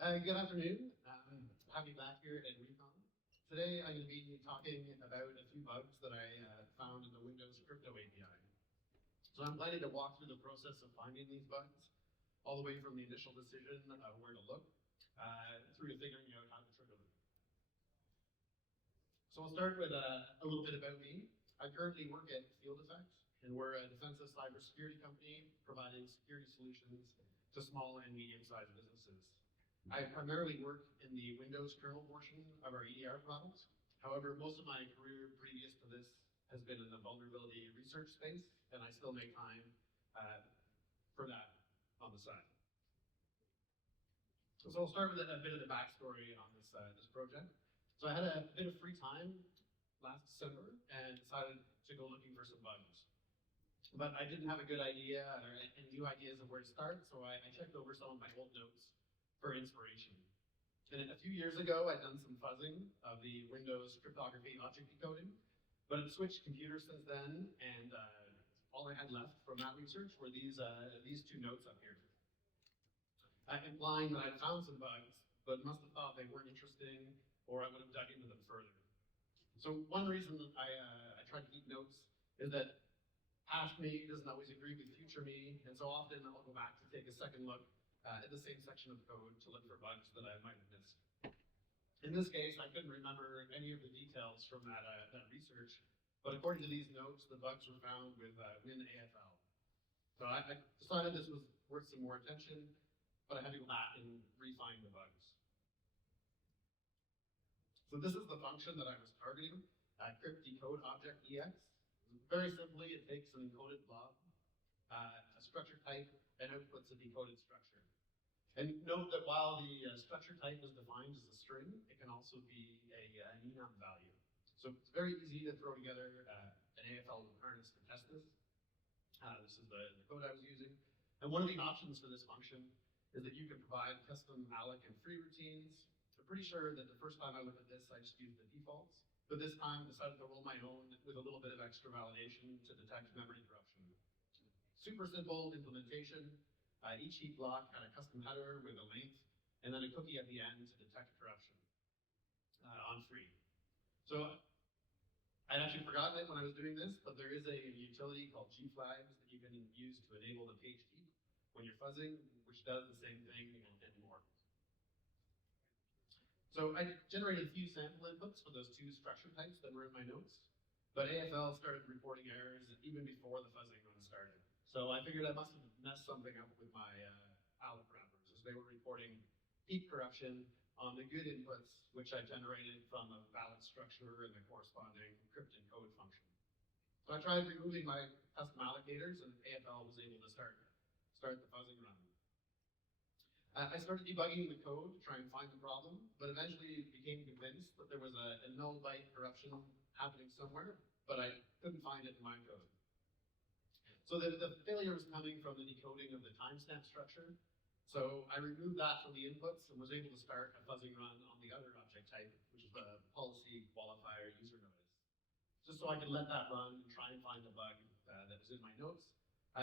Good afternoon. Happy back here at Recon. Today I'm going to be talking about a few bugs that I found in the Windows CryptoAPI. So I'm planning to walk through the process of finding these bugs, all the way from the initial decision of where to look, through to figuring out how to trigger them. So I'll start with a little bit about me. I currently work at Field Effects, and we're a defensive cybersecurity company providing security solutions to small and medium-sized businesses. I primarily work in the Windows kernel portion of our EDR products. However, most of my career previous to this has been in the vulnerability research space, and I still make time for that on the side. So I'll start with a bit of the backstory on this project. So I had a bit of free time last December and decided to go looking for some bugs. But I didn't have a good idea or any new ideas of where to start, so I checked over some of my old notes for inspiration. And a few years ago, I'd done some fuzzing of the Windows cryptography object decoding, but I'd switched computers since then, and all I had left from that research were these two notes up here, implying that I'd found some bugs, but must have thought they weren't interesting, or I would have dug into them further. So one reason I try to keep notes is that past me doesn't always agree with future me, and so often I'll go back to take a second look at the same section of code to look for bugs that I might have missed. In this case, I couldn't remember any of the details from that research, but according to these notes, the bugs were found with WinAFL. So I decided this was worth some more attention, but I had to go back and refine the bugs. So this is the function that I was targeting, Crypt decode object EX. Very simply, it takes an encoded blob, a structure type, and outputs a decoded structure. And note that while the structure type is defined as a string, it can also be an enum value. So it's very easy to throw together an AFL harness to test this. This is the code I was using. And one of the options for this function is that you can provide custom alloc and free routines. I'm pretty sure that the first time I looked at this, I just used the defaults. But this time, I decided to roll my own with a little bit of extra validation to detect memory corruption. Super simple implementation. Each heap block had a custom header with a length, and then a cookie at the end to detect corruption on free. So I'd actually forgotten it when I was doing this, but there is a utility called gflags that you can use to enable the page heap when you're fuzzing, which does the same thing and more. So I generated a few sample inputs for those two structure types that were in my notes, but AFL started reporting errors even before the fuzzing run started. So I figured I must have messed something up with my alloc parameters, as they were reporting heap corruption on the good inputs, which I generated from a valid structure and the corresponding crypt encode function. So I tried removing my custom allocators, and AFL was able to start the fuzzing run. I started debugging the code to try and find the problem, but eventually became convinced that there was a null byte corruption happening somewhere, but I couldn't find it in my code. So the failure was coming from the decoding of the timestamp structure. So I removed that from the inputs and was able to start a fuzzing run on the other object type, which is the policy qualifier user notice, just so I could let that run and try and find a bug that was in my notes.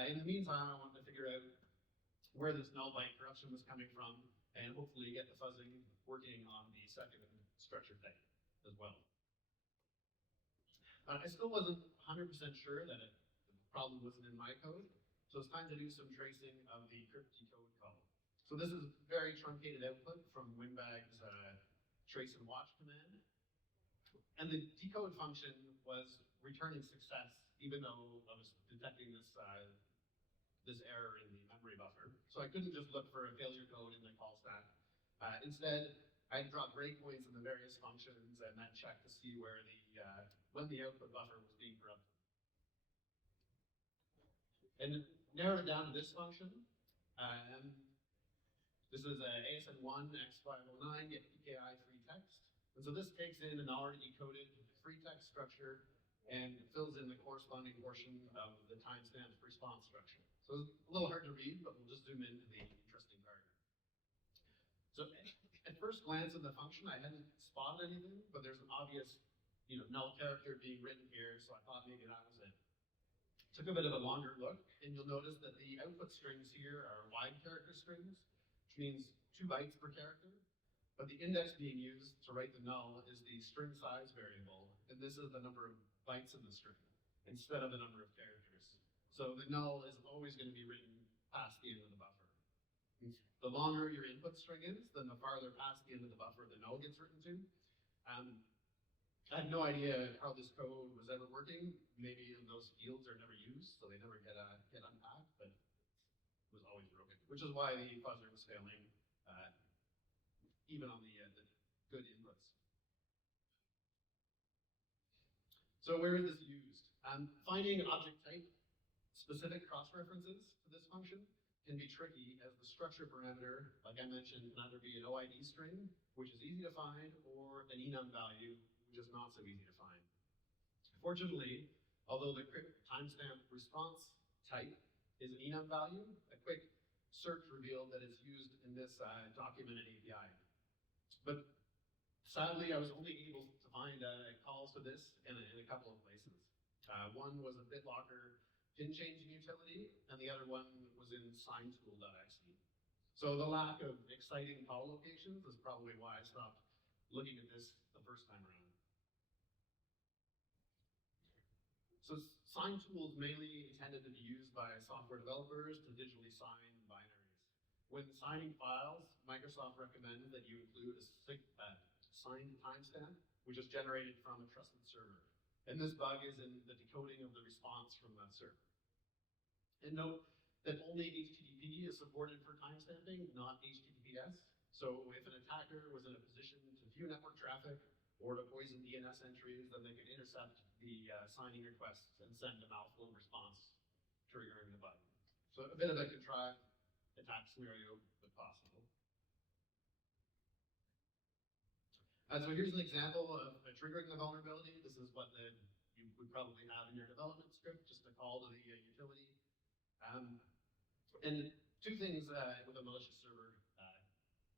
In the meantime, I wanted to figure out where this null byte corruption was coming from, and hopefully get the fuzzing working on the second structure type as well. I still wasn't 100% sure that the problem wasn't in my code, so it's time to do some tracing of the crypt decode call. So this is very truncated output from Winbag's trace and watch command. And the decode function was returning success, even though I was detecting this error in the memory buffer. So I couldn't just look for a failure code in the call stack. Instead, I dropped breakpoints in the various functions and then checked to see where when the output buffer was being corrupted. And narrowed it down to this function. This is ASN1 X509 get PKI free text. And so this takes in an already decoded free text structure and fills in the corresponding portion of the timestamp response structure. So it's a little hard to read, but we'll just zoom into the interesting part. So at first glance at the function, I hadn't spotted anything, but there's an obvious null character being written here, so I thought maybe that was it. Took a bit of a longer look, and you'll notice that the output strings here are wide character strings, which means 2 bytes per character, but the index being used to write the null is the string size variable, and this is the number of bytes in the string instead of the number of characters. So the null is always going to be written past the end of the buffer. The longer your input string is, then the farther past the end of the buffer the null gets written to. I have no idea how this code was ever working. Maybe those fields are never used, so they never get unpacked, but it was always broken, which is why the fuzzer was failing, even on the good inputs. So where is this used? Finding object type specific cross-references to this function can be tricky, as the structure parameter, like I mentioned, can either be an OID string, which is easy to find, or an enum value, which is not so easy to find. Fortunately, although the Crypt timestamp response type is an enum value, a quick search revealed that it's used in this documented API. But sadly, I was only able to find calls to this in a couple of places. One was a BitLocker pin changing utility, and the other one was in signtool.exe. So the lack of exciting call locations is probably why I stopped looking at this the first time around. So sign tools mainly intended to be used by software developers to digitally sign binaries. When signing files, Microsoft recommended that you include a signed timestamp, which is generated from a trusted server. And this bug is in the decoding of the response from that server. And note that only HTTP is supported for timestamping, not HTTPS. So if an attacker was in a position to view network traffic or to poison DNS entries, then they could intercept the signing requests and send a malformed response, triggering the bug. So a bit of a contrived attack scenario, but possible. So here's an example of triggering the vulnerability. This is what you would probably have in your development script, just a call to the utility. And 2 things with a malicious server,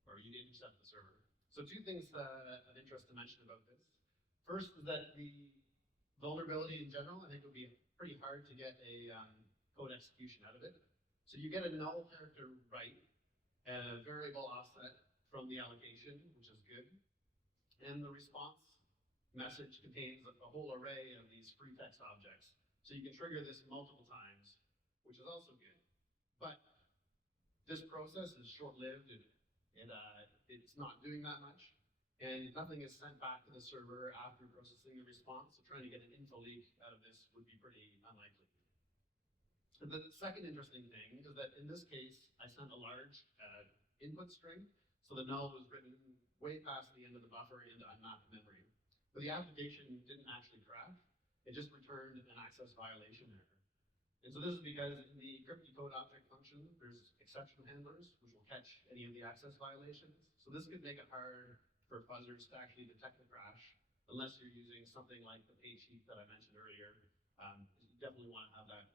or you'd intercept the server. So 2 things of interest to mention about this. First is that the vulnerability in general, I think, would be pretty hard to get a code execution out of it. So you get a null character right, and a variable offset from the allocation, which is good. And the response message contains a whole array of these free text objects. So you can trigger this multiple times, which is also good. But this process is short-lived, and it's not doing that much. And nothing is sent back to the server after processing the response, so trying to get an info leak out of this would be pretty unlikely. And the second interesting thing is that in this case, I sent a large input string, so the null was written way past the end of the buffer into unmapped memory. But the application didn't actually crash, it just returned an access violation error. And so this is because in the Crypt decode object function, there's exception handlers, which will catch any of the access violations. So this could make it hard for fuzzers to actually detect the crash, unless you're using something like the page sheet that I mentioned earlier. You definitely want to have that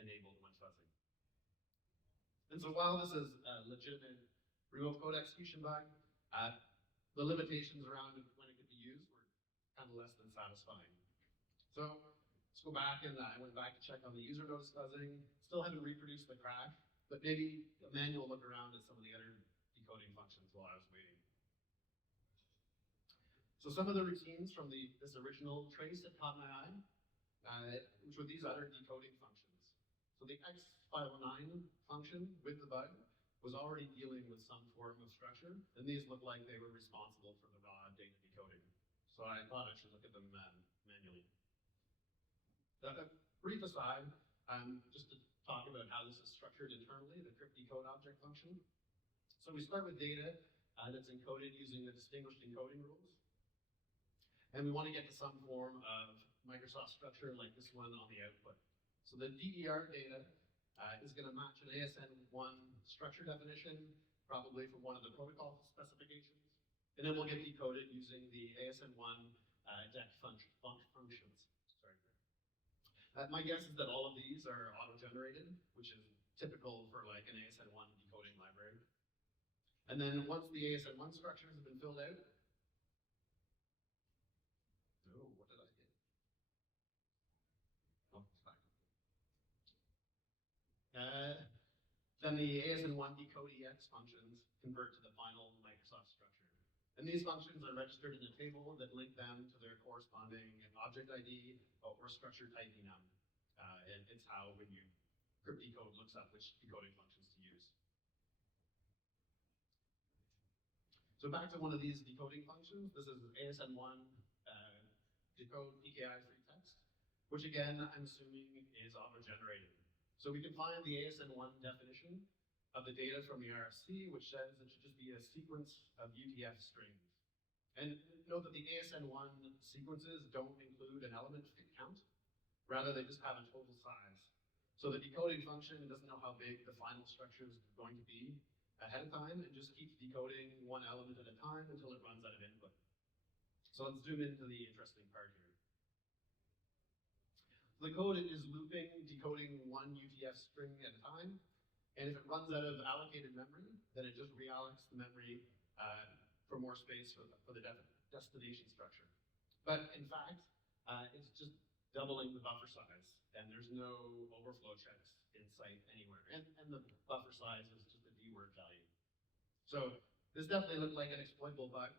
enabled when fuzzing. And so while this is a legitimate remote code execution bug, the limitations around when it could be used were kind of less than satisfying. So let's go back, and I went back to check on the user notice fuzzing. Still haven't reproduced the crash, but maybe a manual look around at some of the other decoding functions while I was waiting. So some of the routines from this original trace that caught my eye, which were these other decoding functions. So the X509 function with the bug was already dealing with some form of structure, and these looked like they were responsible for the raw data decoding. So I thought I should look at them manually. A brief aside, just to talk about how this is structured internally, the Crypt decode object function. So we start with data that's encoded using the distinguished encoding rules. And we want to get to some form of Microsoft structure like this one on the output. So the DER data is going to match an ASN1 structure definition, probably from one of the protocol specifications. And then we'll get decoded using the ASN1 dec functions. My guess is that all of these are auto-generated, which is typical for like an ASN1 decoding library. And then once the ASN1 structures have been filled out, what did I hit? Oh, it's back. Then the ASN1 decode-EX functions convert to the final Microsoft structure. And these functions are registered in a table that link them to their corresponding object ID or structure type enum. And it's how, when you crypt decode, looks up which decoding functions to use. So back to one of these decoding functions. This is ASN1 decode PKI free text, which again, I'm assuming is auto-generated. So we can find the ASN1 definition of the data from the RFC, which says it should just be a sequence of UTF strings. And note that the ASN1 sequences don't include an element count. Rather, they just have a total size. So the decoding function doesn't know how big the final structure is going to be ahead of time, and just keeps decoding one element at a time until it runs out of input. So let's zoom into the interesting part here. The code is looping, decoding one UTF string at a time, and if it runs out of allocated memory, then it just reallocates the memory for more space for the destination structure. But in fact, it's just doubling the buffer size, and there's no overflow checks in sight anywhere. And the buffer size is just a D-word value. So this definitely looked like an exploitable bug.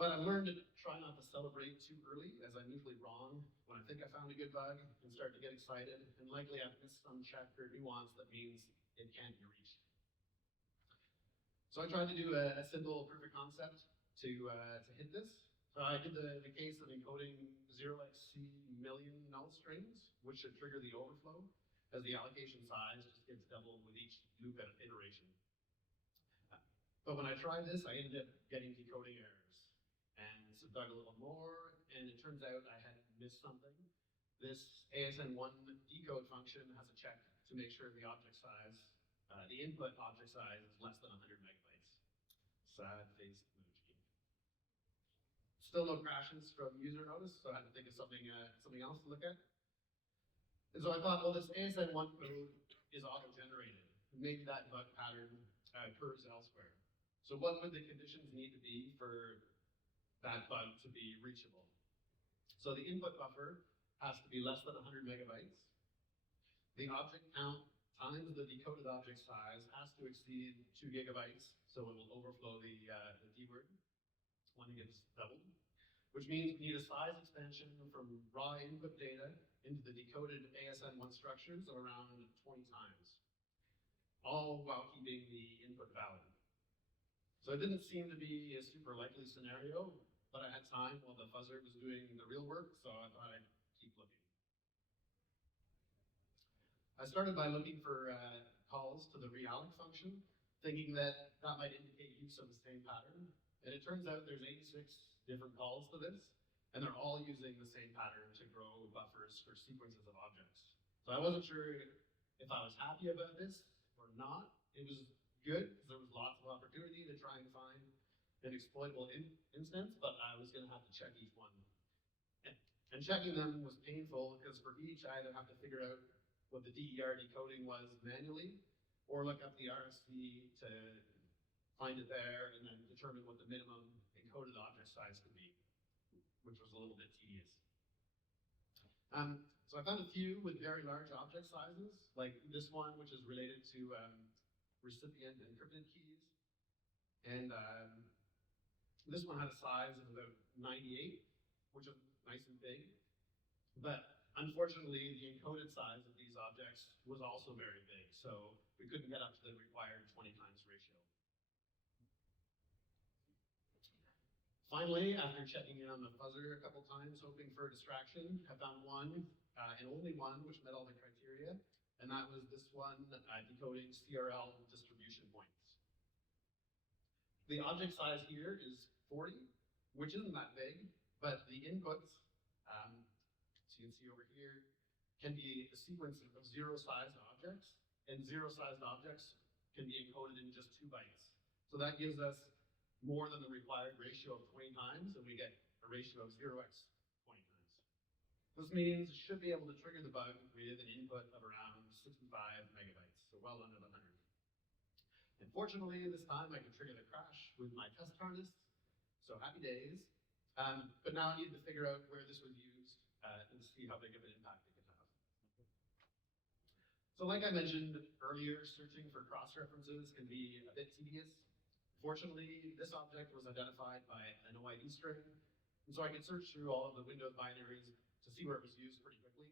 But I've learned to try not to celebrate too early, as I'm usually wrong when I think I found a good bug and start to get excited, and likely I've missed some check or nuance that means it can't be reached. So I tried to do a simple proof of concept to hit this. So I did the case of encoding 0xc million null strings, which should trigger the overflow, as the allocation size just gets doubled with each loop iteration. But when I tried this, I ended up getting decoding errors. And so dug a little more, and it turns out I had missed something. This ASN1 decode function has a check to make sure the object size, the input object size is less than 100 megabytes. Sad face emoji. Still no crashes from user notice, so I had to think of something else to look at. And so I thought, well, this ASN1 code is auto-generated. Maybe that bug pattern occurs elsewhere. So what would the conditions need to be for that bug to be reachable? So the input buffer has to be less than 100 megabytes. The object count times the decoded object size has to exceed 2 gigabytes, so it will overflow the D word when it gets doubled, which means we need a size expansion from raw input data into the decoded ASN1 structures of around 20 times, all while keeping the input valid. So it didn't seem to be a super likely scenario, but I had time while the fuzzer was doing the real work, so I thought I'd keep looking. I started by looking for calls to the realloc function, thinking that that might indicate use of the same pattern. And it turns out there's 86 different calls to this, and they're all using the same pattern to grow buffers for sequences of objects. So I wasn't sure if I was happy about this or not. It was good, because there was lots of opportunity to try and find an exploitable instance, but I was going to have to check each one. And checking them was painful, because for each I either have to figure out what the DER decoding was manually, or look up the RFC to find it there, and then determine what the minimum encoded object size could be, which was a little bit tedious. So I found a few with very large object sizes, like this one, which is related to recipient encrypted keys. And this one had a size of about 98, which is nice and big. But unfortunately, the encoded size of these objects was also very big, so we couldn't get up to the required 20 times ratio. Finally, after checking in on the fuzzer a couple times, hoping for a distraction, I found one, and only one, which met all the criteria, and that was this one, decoding CRL distribution points. The object size here is 40, which isn't that big, but the inputs, so you can see over here, can be a sequence of zero-sized objects, and zero-sized objects can be encoded in just 2 bytes. So that gives us more than the required ratio of 20 times, and we get a ratio of 0x 20 times. This means it should be able to trigger the bug with an input of around 65 megabytes, so well under the 100. Unfortunately, this time I can trigger the crash with my test harness, so happy days. But now I need to figure out where this was used and see how big of an impact it could have. So So like I mentioned earlier, searching for cross-references can be a bit tedious. Fortunately, this object was identified by an OID string, and so I could search through all of the Windows binaries to see where it was used pretty quickly.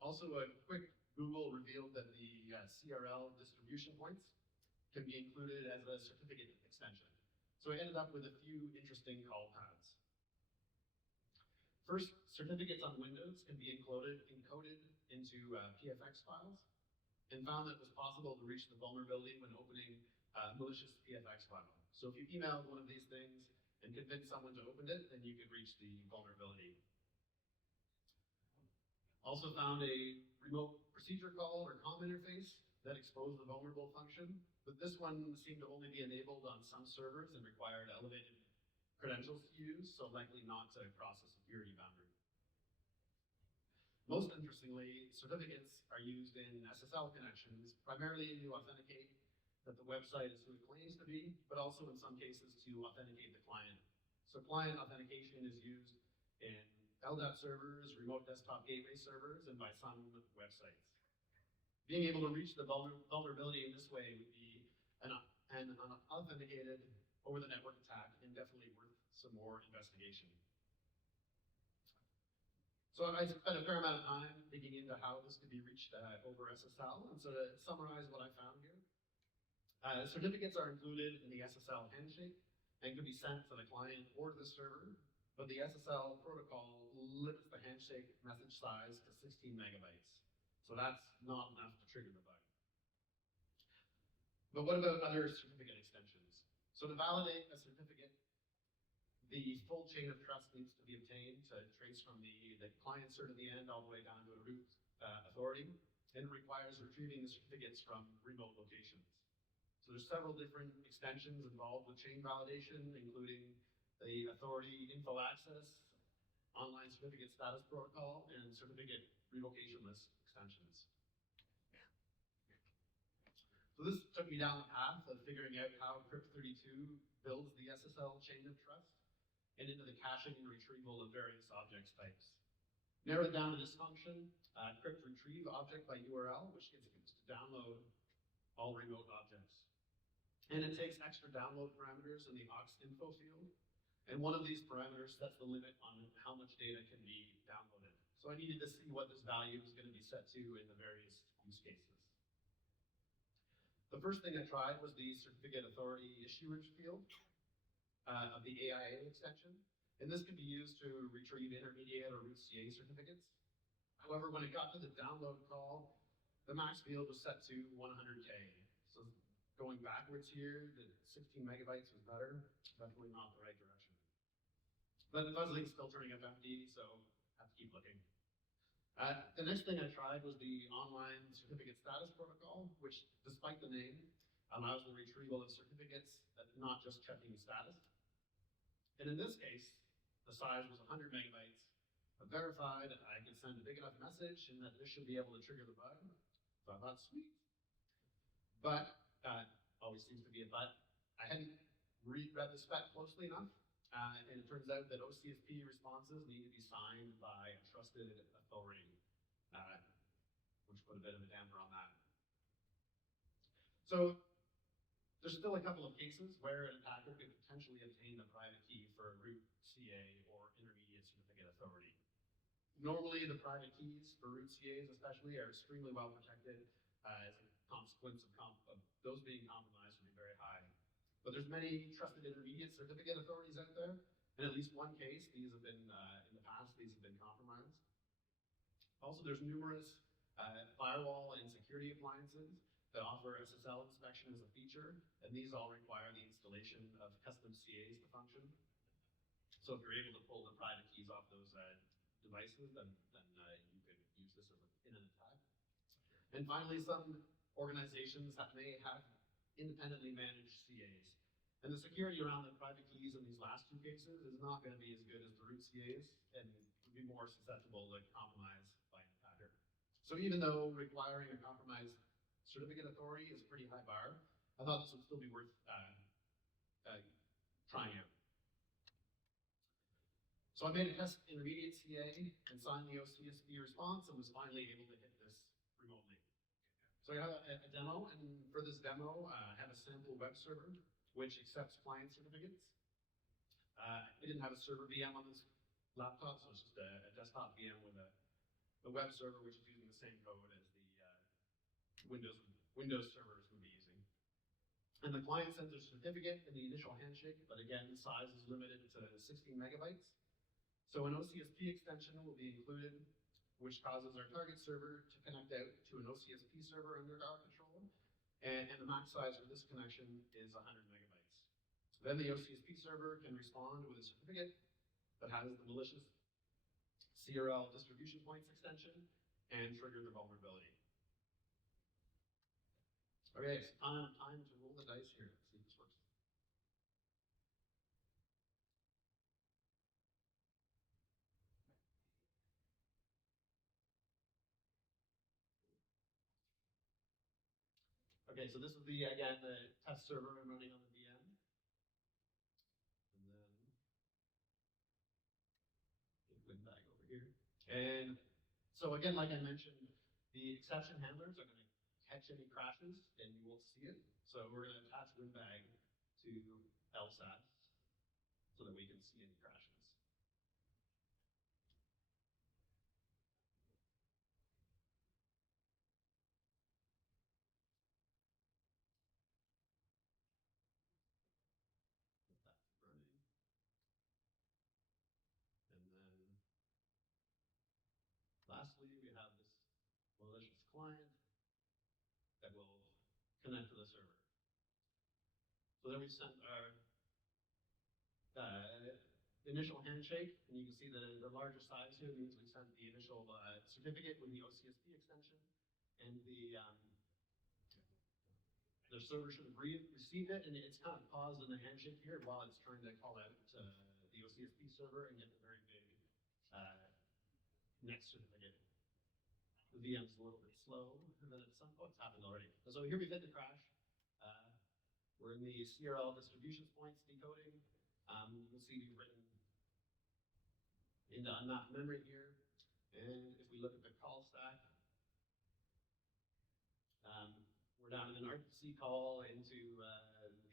Also, a quick Google revealed that the CRL distribution points can be included as a certificate extension. So I ended up with a few interesting call paths. First, certificates on Windows can be encoded into PFX files, and found that it was possible to reach the vulnerability when opening a malicious PFX file. So if you emailed one of these things and convinced someone to open it, then you could reach the vulnerability. Also found a remote procedure call or COM interface that exposed the vulnerable function, but this one seemed to only be enabled on some servers and required elevated credentials to use, so likely not to cross a security boundary. Most interestingly, certificates are used in SSL connections, primarily to authenticate that the website is who it claims to be, but also in some cases to authenticate the client. So client authentication is used in LDAP servers, remote desktop gateway servers, and by some websites. Being able to reach the vulnerability in this way would be an unauthenticated over-the-network attack and definitely worth some more investigation. So I spent a fair amount of time digging into how this could be reached over SSL, and so to summarize what I found here, certificates are included in the SSL handshake and can be sent to the client or to the server, but the SSL protocol limits the handshake message size to 16 megabytes. So that's not enough to trigger the bug. But what about other certificate extensions? So to validate a certificate, the full chain of trust needs to be obtained to trace from the client cert at the end all the way down to a root authority, and it requires retrieving the certificates from remote locations. So there's several different extensions involved with chain validation, including the authority info access, online certificate status protocol, and certificate revocation list extensions. So this took me down the path of figuring out how Crypt32 builds the SSL chain of trust and into the caching and retrieval of various object types. Narrowed down to this function, crypt retrieve object by URL, which gets used to download all remote objects. And it takes extra download parameters in the aux info field, and one of these parameters sets the limit on how much data can be downloaded. So I needed to see what this value was going to be set to in the various use cases. The first thing I tried was the certificate authority issuers field of the AIA extension, and this can be used to retrieve intermediate or root CA certificates. However, when it got to the download call, the max field was set to 100K. So going backwards here, the 16 megabytes was better, definitely not the right direction. But the fuzzling's still turning up empty, so I have to keep looking. The next thing I tried was the online certificate status protocol, which, despite the name, allows the retrieval of certificates, not just checking status. And in this case, the size was 100 megabytes. But verified I could send a big enough message and that this should be able to trigger the bug. So I thought, sweet. But, always seems to be a but, I hadn't read the spec closely enough. And it turns out that OCSP responses need to be signed by a trusted authority, which put a bit of a damper on that. So there's still a couple of cases where an attacker could potentially obtain the private key for a root CA or intermediate certificate authority. Normally, the private keys for root CAs especially are extremely well protected, as a consequence of those being compromised would be very high. But there's many trusted intermediate certificate authorities out there. In at least one case, these have been, in the past, these have been compromised. Also, there's numerous firewall and security appliances that offer SSL inspection as a feature, and these all require the installation of custom CAs to function. So if you're able to pull the private keys off those devices, then you could use this in an attack. And finally, some organizations that may have independently managed CAs. And the security around the private keys in these last two cases is not going to be as good as the root CAs and would be more susceptible to compromise by an attacker. So even though requiring a compromised certificate authority is a pretty high bar, I thought this would still be worth trying out. So I made a test intermediate CA and signed the OCSP response and was finally able to hit this remotely. So I have a demo, and for this demo, I have a sample web server which accepts client certificates. I didn't have a server VM on this laptop, so it's just a desktop VM with a web server which is using the same code as the Windows servers would be using. And the client sends a certificate in the initial handshake, but again, the size is limited to 16 megabytes. So an OCSP extension will be included, which causes our target server to connect out to an OCSP server under our control, and the max size for this connection is 100 megabytes. Then the OCSP server can respond with a certificate that has the malicious CRL distribution points extension and trigger the vulnerability. Okay, it's time to roll the dice here. Let's see if this works. Okay, so this is again, the test server I'm running on the VM. And then get Winbag over here. And so again, like I mentioned, the exception handlers are going to catch any crashes and you won't see it. So we're going to attach Winbag to LSAS so that we can see any crashes. Lastly, we have this malicious client that will connect to the server. So then we sent our initial handshake, and you can see the larger size here means we sent the initial certificate with the OCSP extension, and the server should have received it, and it's kind of paused in the handshake here while it's trying to call out the OCSP server and get the very big next certificate. The VM's a little bit slow, and then it's happened already. So here we've hit the crash. We're in the CRL distribution points decoding. You can see we've written into unmapped memory here. And if we look at the call stack, we're down in an RPC call into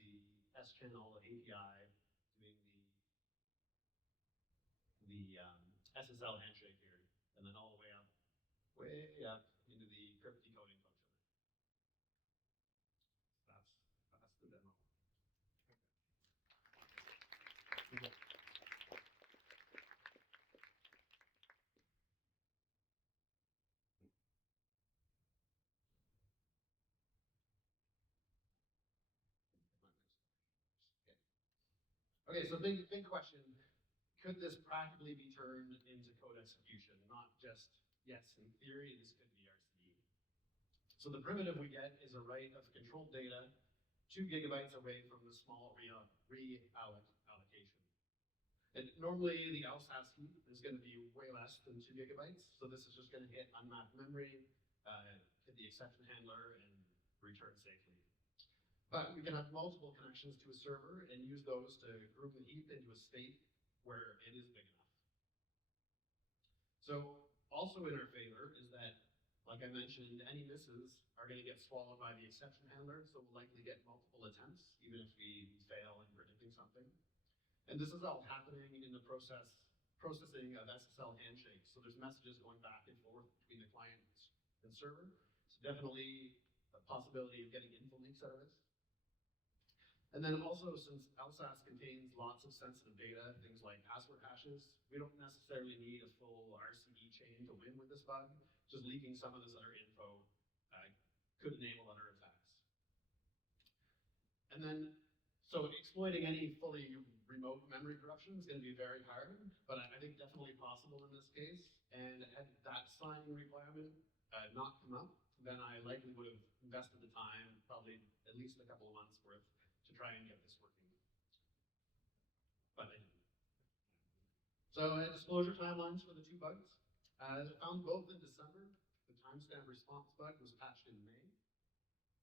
the S-channel API doing the SSL handshake here, and then all the way up into the Crypt decoding function. That's the demo. Okay. Okay, so big question. Could this practically be turned into code execution? Not just, yes, in theory, this could be RCE. So the primitive we get is a write of controlled data 2 gigabytes away from the small reallocation. And normally the LSAS heap is going to be way less than 2 gigabytes. So this is just going to hit unmapped memory, hit the exception handler, and return safely. But we can have multiple connections to a server and use those to group the heap into a state where it is big enough. So also in our favor is that, like I mentioned, any misses are going to get swallowed by the exception handler, so we'll likely get multiple attempts, even if we fail in predicting something. And this is all happening in the processing of SSL handshakes. So there's messages going back and forth between the client and server. So definitely a possibility of getting info leaks out of this. And then also, since LSAS contains lots of sensitive data, things like password hashes, we don't necessarily need a full RCE chain to win with this bug. Just leaking some of this other info could enable other attacks. And then, so exploiting any fully remote memory corruption is going to be very hard, but I think definitely possible in this case. And had that signing requirement not come up, then I likely would have invested the time, probably at least a couple of months worth, to try and get this working. But I didn't. So disclosure timelines for the 2 bugs. Found both in December. The timestamp response bug was patched in May.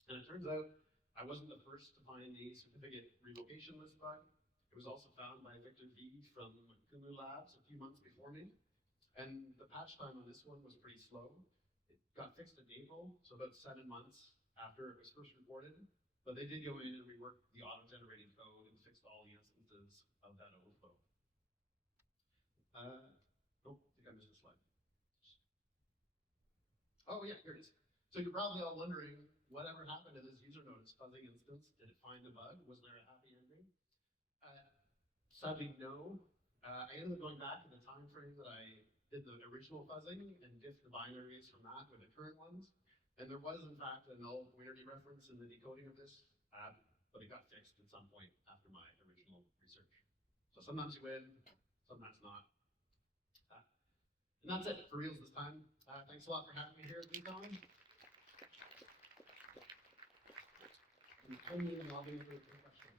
And it turns out I wasn't the first to find the certificate revocation list bug. It was also found by Victor V from Kumu Labs a few months before me. And the patch time on this one was pretty slow. It got fixed in April, so about 7 months after it was first reported. But they did go in and rework the auto-generated code and fixed all the instances of that overflow. Oh, I think I missed a slide. Oh yeah, here it is. So you're probably all wondering, whatever happened to this user notice fuzzing instance? Did it find a bug? Was there a happy ending? Sadly, no. I ended up going back to the time frame that I did the original fuzzing and diffed the binaries from that with the current ones. And there was, in fact, a null pointer dereference in the decoding of this, but it got fixed at some point after my original research. So sometimes you win, sometimes not. And that's it for reals this time. Thanks a lot for having me here at Recon. And I'll be able to take questions.